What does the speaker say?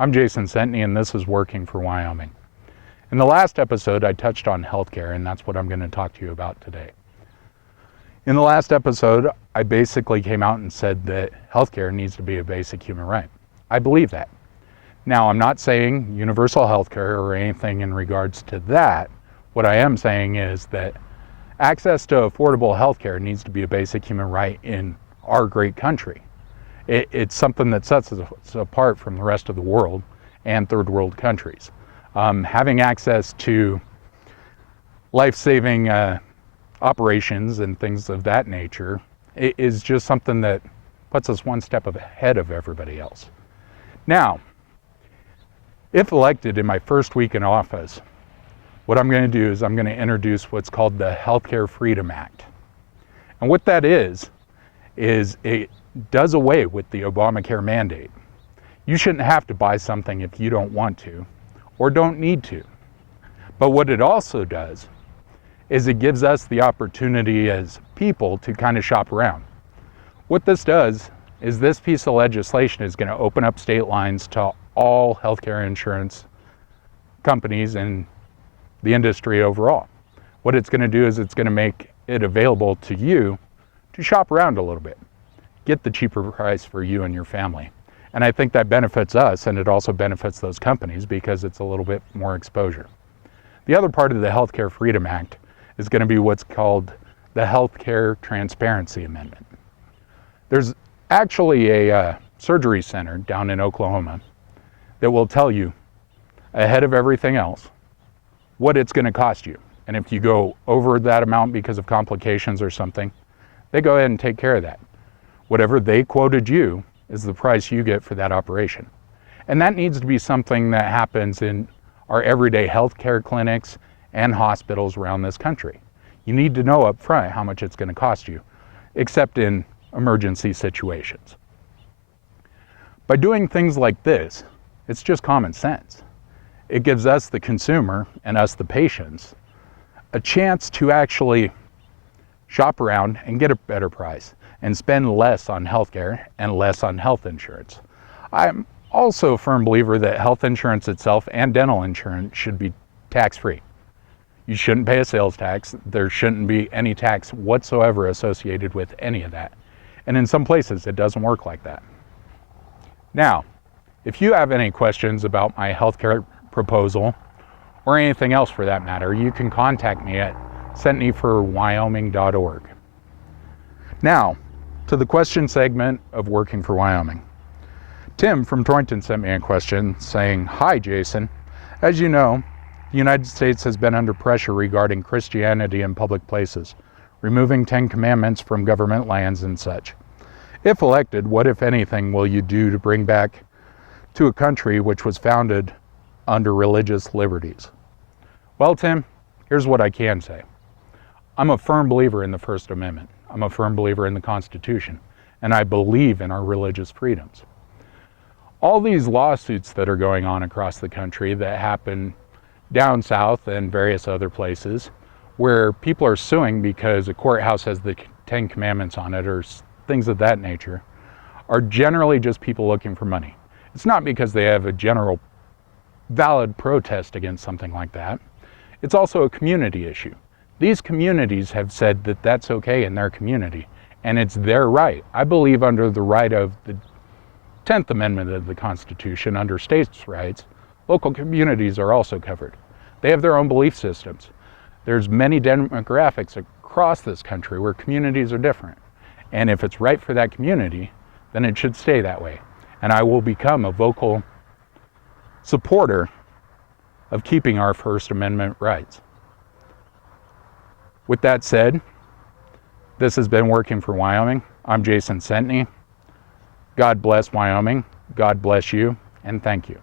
I'm Jason Sentney, and this is Working for Wyoming. In the last episode, I touched on healthcare, and that's what I'm going to talk to you about today. In the last episode, I basically came out and said that healthcare needs to be a basic human right. I believe that. Now, I'm not saying universal healthcare or anything in regards to that. What I am saying is that access to affordable healthcare needs to be a basic human right in our great country. It's something that sets us apart from the rest of the world and third world countries. Having access to life-saving operations and things of that nature is just something that puts us one step ahead of everybody else. Now, if elected in my first week in office, what I'm going to do is I'm going to introduce what's called the Healthcare Freedom Act. And what that is it does away with the Obamacare mandate. You shouldn't have to buy something if you don't want to or don't need to. But what it also does is it gives us the opportunity as people to kind of shop around. What this does is this piece of legislation is going to open up state lines to all healthcare insurance companies and the industry overall. What it's going to do is it's going to make it available to you to shop around a little bit, get the cheaper price for you and your family. And I think that benefits us, and it also benefits those companies because it's a little bit more exposure. The other part of the Healthcare Freedom Act is going to be what's called the Healthcare Transparency Amendment. There's actually a surgery center down in Oklahoma that will tell you ahead of everything else what it's going to cost you. And if you go over that amount because of complications or something, they go ahead and take care of that. Whatever they quoted you is the price you get for that operation. And that needs to be something that happens in our everyday healthcare clinics and hospitals around this country. You need to know up front how much it's going to cost you, except in emergency situations. By doing things like this, it's just common sense. It gives us, the consumer, and us, the patients, a chance to actually shop around and get a better price and spend less on healthcare and less on health insurance. I'm also a firm believer that health insurance itself and dental insurance should be tax-free. You shouldn't pay a sales tax. There shouldn't be any tax whatsoever associated with any of that. And in some places, it doesn't work like that. Now, if you have any questions about my healthcare proposal, or anything else for that matter, you can contact me at sentneyforwyoming.org. Now, to the question segment of Working for Wyoming. Tim from Torrington sent me a question saying, "Hi Jason, as you know, the United States has been under pressure regarding Christianity in public places, removing 10 commandments from government lands and such. If elected, what if anything will you do to bring back to a country which was founded under religious liberties?" Well, Tim, here's what I can say. I'm a firm believer in the First Amendment. I'm a firm believer in the Constitution, and I believe in our religious freedoms. All these lawsuits that are going on across the country that happen down south and various other places where people are suing because a courthouse has the 10 commandments on it or things of that nature are generally just people looking for money. It's not because they have a general valid protest against something like that. It's also a community issue. These communities have said that that's okay in their community, and it's their right. I believe under the right of the 10th Amendment of the Constitution, under states' rights, local communities are also covered. They have their own belief systems. There's many demographics across this country where communities are different. And if it's right for that community, then it should stay that way. And I will become a vocal supporter of keeping our First Amendment rights. With that said, this has been Working for Wyoming. I'm Jason Sentney. God bless Wyoming. God bless you, and thank you.